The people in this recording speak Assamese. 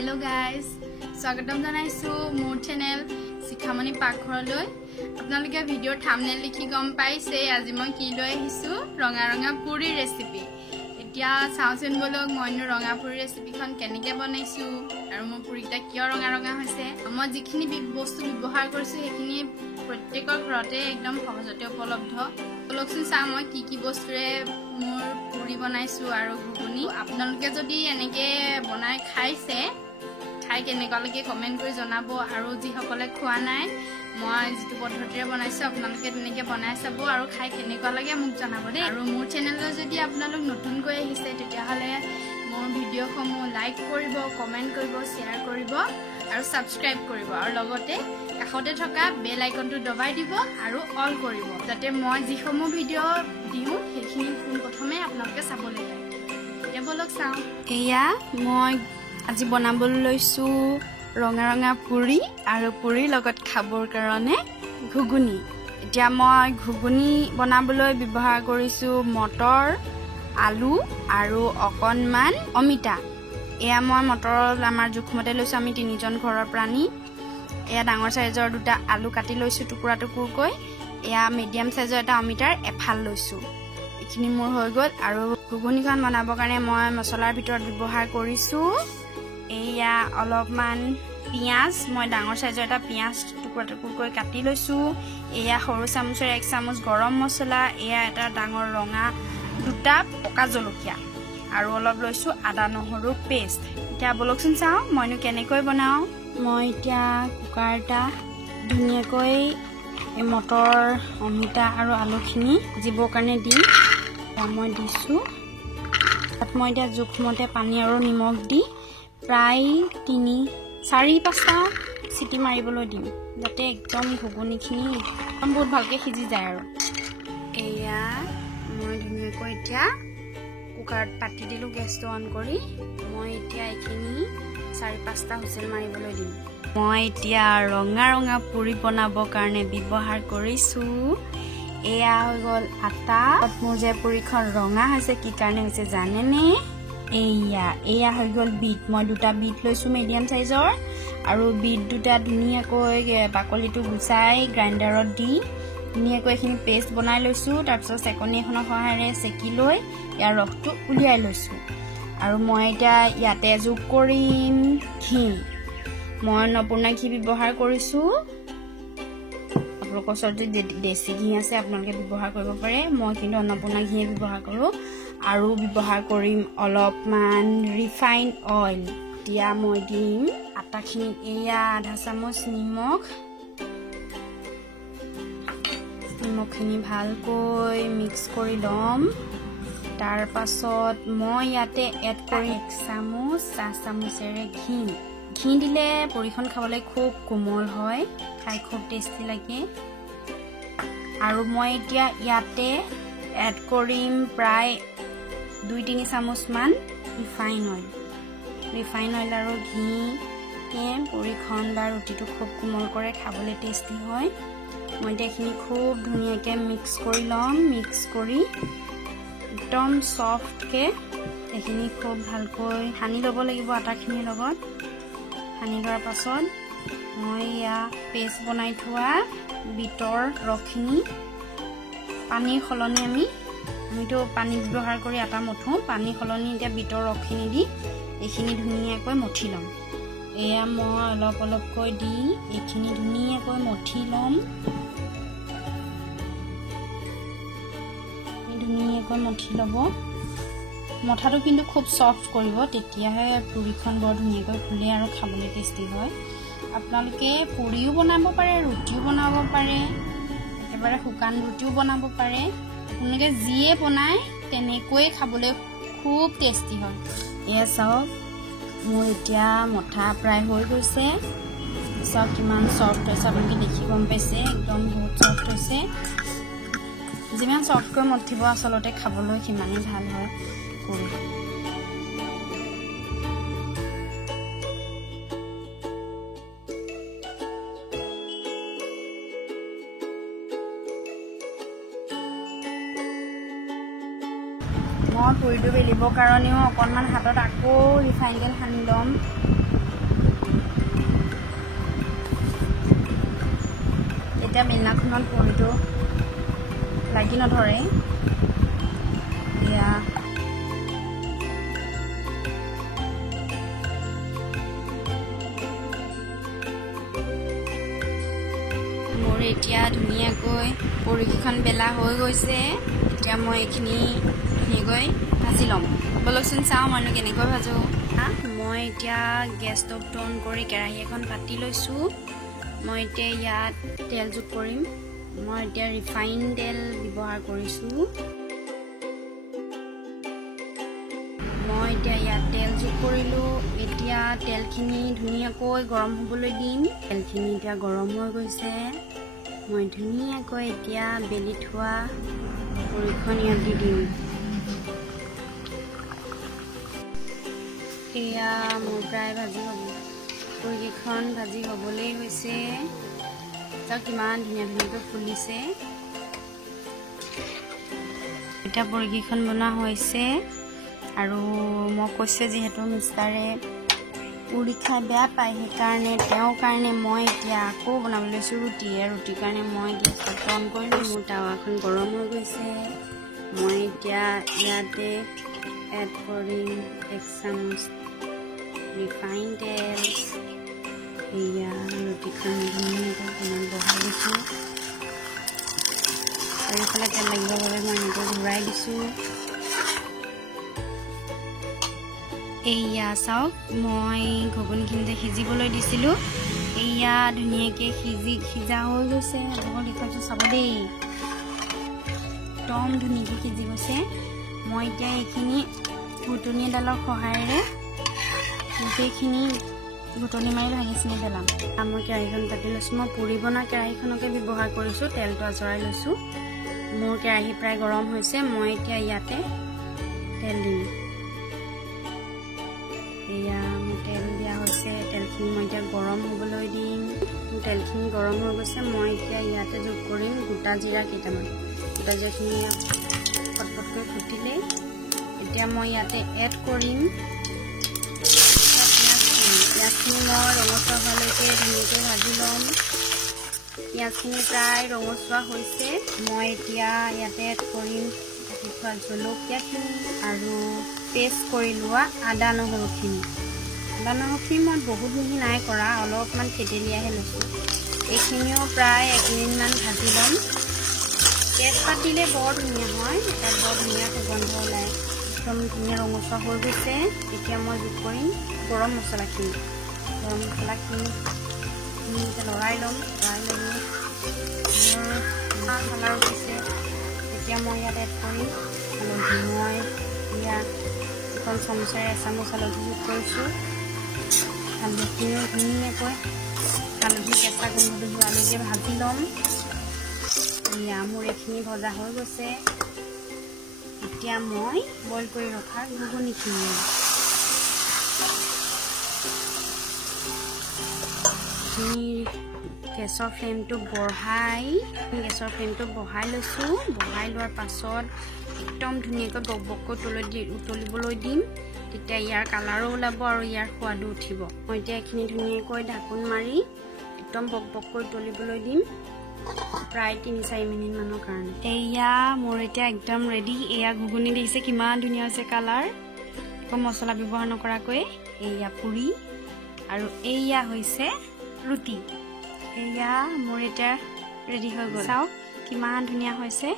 Hello guys, স্বাগতম জানাইছো মোৰ চেনেল শিখামণি পাকঘৰলৈ। আপোনালোকে ভিডিঅ' থাম্বনেল লিখি গম পাইছে আজি মই কি লৈ আহিছো ৰঙা ৰঙা পুৰি ৰেচিপি। এতিয়া চাওঁচোন বলক মই ৰঙা পুৰি ৰেচিপিখন কেনেকৈ বনাইছো আৰু মোৰ পুৰিটা কিয় ৰঙা ৰঙা হৈছে। মই যিখিনি বস্তু ব্যৱহাৰ কৰিছো সেইখিনি প্ৰত্যেকৰ ঘৰতে একদম সহজতে উপলব্ধ। বলকচোন চাওঁ মই কি বস্তুৰে মোৰ পুৰি বনাইছো আৰু ঘুগুনি। আপোনালোকে যদি এনেকৈ বনাই খাইছে খাই কেনেকুৱা লাগে কমেণ্ট কৰি জনাব আৰু যিসকলে খোৱা নাই মই যিটো পদ্ধতিৰে বনাইছো আপোনালোকে তেনেকৈ বনাই চাব আৰু খাই কেনেকুৱা লাগে মোক জনাব দেই। আৰু মোৰ চেনেললৈ যদি আপোনালোক নতুনকৈ আহিছে তেতিয়াহ'লে মোৰ ভিডিঅ'সমূহ লাইক কৰিব, কমেণ্ট কৰিব, শ্বেয়াৰ কৰিব আৰু ছাবস্ক্ৰাইব কৰিব আৰু লগতে কাষতে থকা বেল আইকনটো দবাই দিব আৰু অল কৰিব যাতে মই যিসমূহ ভিডিঅ' দিওঁ সেইখিনি পোনপ্ৰথমে আপোনালোকে চাবলৈ পায়। এতিয়া বলক চাওঁ। এয়া মই আজি বনাবলৈ লৈছো ৰঙা ৰঙা পুৰি আৰু পুৰিৰ লগত খাবৰ কাৰণে ঘুগুনি। এতিয়া মই ঘুগুনি বনাবলৈ ব্যৱহাৰ কৰিছো মটৰ, আলু আৰু অকণমান অমিতা। এয়া মই মটৰ আমাৰ জোখমতে লৈছো, আমি 3জন ঘৰৰ প্ৰাণী। এয়া ডাঙৰ সাইজৰ 2টা আলু কাটি লৈছো টুকুৰা টুকুৰকৈ। এয়া মিডিয়াম সাইজৰ এটা অমিতাৰ এফাল লৈছো। এইখিনি মোৰ হৈ গ'ল আৰু ঘুগুনিখন বনাবৰ কাৰণে মই মছলাৰ ভিতৰত ব্যৱহাৰ কৰিছো এয়া অলপমান পিঁয়াজ। মই ডাঙৰ সাইজৰ এটা পিঁয়াজ টুকুৰা টুকুৰকৈ কাটি লৈছো। এয়া সৰু চামুচৰ 1 চামুচ গৰম মছলা। এয়া এটা ডাঙৰ ৰঙা 2টা পকা জলকীয়া আৰু অলপ লৈছো আদা নহৰু পেষ্ট। এতিয়া বলকচোন চাওঁ মইনো কেনেকৈ বনাওঁ। মই এতিয়া কুকাৰ এটা ধুনীয়াকৈ এই মটৰ, অমিতা আৰু আলুখিনি সিজিবৰ কাৰণে দিম। মই দিছো তাত মই এতিয়া জোখমতে পানী আৰু নিমখ দি প্ৰায় 4-5টা চিটি মাৰিবলৈ দিম যাতে একদম ঘুগুনিখিনি একদম বহুত ভালকৈ সিজি যায়। আৰু এয়া মই ধুনীয়াকৈ এতিয়া কুকাৰত পাতি দিলোঁ, গেছটো অন কৰি। মই এতিয়া এইখিনি 4-5টা হুইচেল মাৰিবলৈ দিম। মই এতিয়া ৰঙা ৰঙা পুৰি বনাবৰ কাৰণে ব্যৱহাৰ কৰিছোঁ এয়া হৈ গ'ল আটা। মোৰ যে পুৰিখন ৰঙা হৈছে কি কাৰণে হৈছে জানেনে? এয়া হৈ গ'ল বিট। মই 2টা বিট লৈছো মিডিয়াম সাইজৰ আৰু বিট 2টা ধুনীয়াকৈ বাকলিটো গুচাই গ্ৰাইণ্ডাৰত দি ধুনীয়াকৈ এইখিনি পেষ্ট বনাই লৈছো। তাৰপিছত চেকনি এখনৰ সহায়েৰে চেকি লৈ ইয়াৰ ৰসটো উলিয়াই লৈছো। আৰু মই এতিয়া ইয়াতে যোগ কৰিম ঘি। মই নপূৰ্ণা ঘি ব্যৱহাৰ কৰিছো। আপোনালোকৰ ওচৰত যদি দেশী ঘি আছে আপোনালোকে ব্যৱহাৰ কৰিব পাৰে, মই কিন্তু অন্নপূৰ্ণা ঘিয়ে ব্যৱহাৰ কৰোঁ। আৰু ব্যৱহাৰ কৰিম অলপমান ৰিফাইন অইল। এতিয়া মই দিম আটাখিনি। এয়া আধা চামুচ নিমখখিনি ভালকৈ মিক্স কৰি ল'ম। তাৰ পাছত মই ইয়াতে এড কৰিম 1 চামুচ, 4 চামুচেৰে ঘি। ঘি দিলে পুৰিখন খাবলৈ খুব কোমল হয়, খাই খুব টেষ্টি লাগে। আৰু মই এতিয়া ইয়াতে এড কৰিম প্ৰায় 2-3 চামুচমান ৰিফাইন অইল আৰু ঘিয়ে পুৰিখন বা ৰুটিটো খুব কোমল কৰে, খাবলৈ টেষ্টি হয়। মই এতিয়া এইখিনি খুব ধুনীয়াকৈ মিক্স কৰি ল'ম। মিক্স কৰি একদম ছফ্টকৈ এইখিনি খুব ভালকৈ সানি ল'ব লাগিব আটাখিনিৰ লগত। সানি লোৱাৰ পাছত মই এয়া পেষ্ট বনাই থোৱা বিটৰ ৰসখিনি পানীৰ সলনি আমিতো পানী ব্যৱহাৰ কৰি আটা মঠোঁ, পানীৰ সলনি এতিয়া বিটৰ ৰসখিনি দি এইখিনি ধুনীয়াকৈ মঠি ল'ম। এয়া মই অলপ অলপকৈ দি এইখিনি ধুনীয়াকৈ মঠি ল'ম। ধুনীয়াকৈ মঠি ল'ব। মঠাটো কিন্তু খুব ছফ্ট কৰিব, তেতিয়াহে পুৰিখন বৰ ধুনীয়াকৈ ফুলে আৰু খাবলৈ টেষ্টি হয়। আপোনালোকে পুৰিও বনাব পাৰে, ৰুটিও বনাব পাৰে, একেবাৰে শুকান ৰুটিও বনাব পাৰে। আপোনালোকে যিয়ে বনায় তেনেকৈয়ে খাবলৈ খুব টেষ্টি হয়। এয়া চাওক মোৰ এতিয়া মঠা প্ৰায় হৈ গৈছে। চাওক কিমান ছফ্ট হৈছে, আপোনালোকে দেখি গম পাইছে একদম বহুত ছফ্ট হৈছে। যিমান ছফ্টকৈ মঠিব আচলতে খাবলৈ সিমানেই ভাল হয় পুৰি। মই পুৰিটো বেলিবৰ কাৰণেও অকণমান হাতত আকৌ ৰিফাইন তেল সানি ল'ম। তেতিয়া বেলনাখনত পুৰিটো লাগি নধৰে এয়া মোৰ এতিয়া ধুনীয়াকৈ পুৰিখন বেলা হৈ গৈছে এতিয়া মই এইখিনি ধুনীয়াকৈ ভাজি ল'ম বলকচোন চাওঁ মইনো কেনেকৈ ভাজো মই এতিয়া গেছ ষ্টভটো অন কৰি কেৰাহী এখন পাতি লৈছোঁ মই এতিয়া ইয়াত তেল যোগ কৰিম মই এতিয়া ৰিফাইন তেল ব্যৱহাৰ কৰিছোঁ মই এতিয়া ইয়াত তেল যোগ কৰিলোঁ এতিয়া তেলখিনি ধুনীয়াকৈ গৰম হ'বলৈ দিম তেলখিনি এতিয়া গৰম হৈ গৈছে মই ধুনীয়াকৈ এতিয়া বেলি থোৱা পুৰিখন ইয়াত দি দিম এয়া মোৰ প্ৰায় ভাজি হ'ব পুৰিখন ভাজি হ'বলৈ হৈছে চাওক কিমান ধুনীয়া ধুনীয়াকৈ ফুলিছে এতিয়া পুৰিখন বনোৱা হৈছে আৰু মই কৈছে যিহেতু মিষ্টাৰে পুৰি খাই বেয়া পায় সেইকাৰণে তেওঁৰ কাৰণে মই এতিয়া আকৌ বনাবলৈ লৈছোঁ ৰুটিৰ কাৰণে মই গেছটো অন কৰিলোঁ মোৰ টাৱাখন গৰম হৈ গৈছে মই এতিয়া ইয়াতে এড কৰিম 1 চামুচ ৰিফাইন তেল এয়া ৰুটিখন ধুনীয়াকৈ বহাই দিছোঁ চাৰিওফালে তেল লাগিবৰ বাবে মই এনেকৈ ঘূৰাই দিছোঁ এয়া চাওক মই ঘুগুনিখিনিতে সিজিবলৈ দিছিলোঁ এয়া ধুনীয়াকৈ সিজা হৈ গৈছে বহুত দেখুৱাইছোঁ চাব দেই একদম ধুনীয়াকৈ সিজি গৈছে মই এতিয়া এইখিনি ঘুটনি এডালৰ সহায়েৰে গোটেইখিনি ঘুটনি মাৰি ভাঙি চিঙি পেলাম মই কেৰাহীখন পাতি লৈছোঁ মই পুৰি বনোৱা কেৰাহীখনকে ব্যৱহাৰ কৰিছোঁ তেলটো আঁচৰাই লৈছোঁ মোৰ কেৰাহী প্ৰায় গৰম হৈছে মই এতিয়া ইয়াতে তেল দিম এয়া মোৰ তেল দিয়া হৈছে তেলখিনি মই এতিয়া গৰম হ'বলৈ দিম তেলখিনি গৰম হৈ গৈছে মই এতিয়া ইয়াতে যোগ কৰিম গোটা জিৰা কেইটামান গোটা জিৰাখিনি পটপটকৈ ফুটিলে এতিয়া মই ইয়াতে এড কৰিম পিঁয়াজখিনি মই ৰঙচুৱা হোৱালৈকে ধুনীয়াকৈ ভাজি ল'ম পিঁয়াজখিনি প্ৰায় ৰঙচুৱা হৈছে মই এতিয়া ইয়াতে এড কৰিম কাটি থোৱা জলকীয়াখিনি আৰু পেষ্ট কৰি লোৱা আদা নহৰুখিনি মই বহুত মিহি নাই কৰা অলপমান থেতেলিয়াহে লৈছোঁ এইখিনিও প্ৰায় 1 মিনিটমান ভাজি ল'ম তেজপাত দিলে বৰ ধুনীয়া হয় তাত বৰ ধুনীয়া সুগন্ধ ওলায় একদম ধুনীয়া ৰঙচুৱা হৈ গৈছে এতিয়া মই যোগ কৰিম গৰম মছলাখিনি লৰাই ল'ম মোৰ কালাৰ উঠিছে এতিয়া মই ইয়াত এড কৰিম হালধি মই ইয়াত এখন চামুচেৰে 1 চামুচ হালধি যোগ কৰিছোঁ হালধিখিনিও ধুনীয়াকৈ হালধি কেঁচা গোন্ধটো যোৱালৈকে ভাজি ল'ম এয়া মোৰ এইখিনি ভজা হৈ গৈছে এতিয়া মই বইল কৰি ৰখা ঘুগুনিখিনি গেছৰ ফ্লেমটো বঢ়াই লৈছোঁ বঢ়াই লোৱাৰ পাছত একদম ধুনীয়াকৈ বকবককৈ উতলিবলৈ দিম তেতিয়া ইয়াৰ কালাৰো ওলাব আৰু ইয়াৰ সোৱাদো উঠিব মই এতিয়া এইখিনি ধুনীয়াকৈ ঢাকোন মাৰি একদম বকবককৈ উতলিবলৈ দিম প্ৰায় 3-4 মিনিটমানৰ কাৰণে এয়া মোৰ এতিয়া একদম ৰেডি এয়া ঘুগুনি দেখিছে কিমান ধুনীয়া হৈছে কালাৰ একো মছলা ব্যৱহাৰ নকৰাকৈ এয়া পুৰি আৰু এয়া হৈছে ৰুটি এয়া মোৰ এতিয়া ৰেডি হৈ গ'ল চাওক কিমান ধুনীয়া হৈছে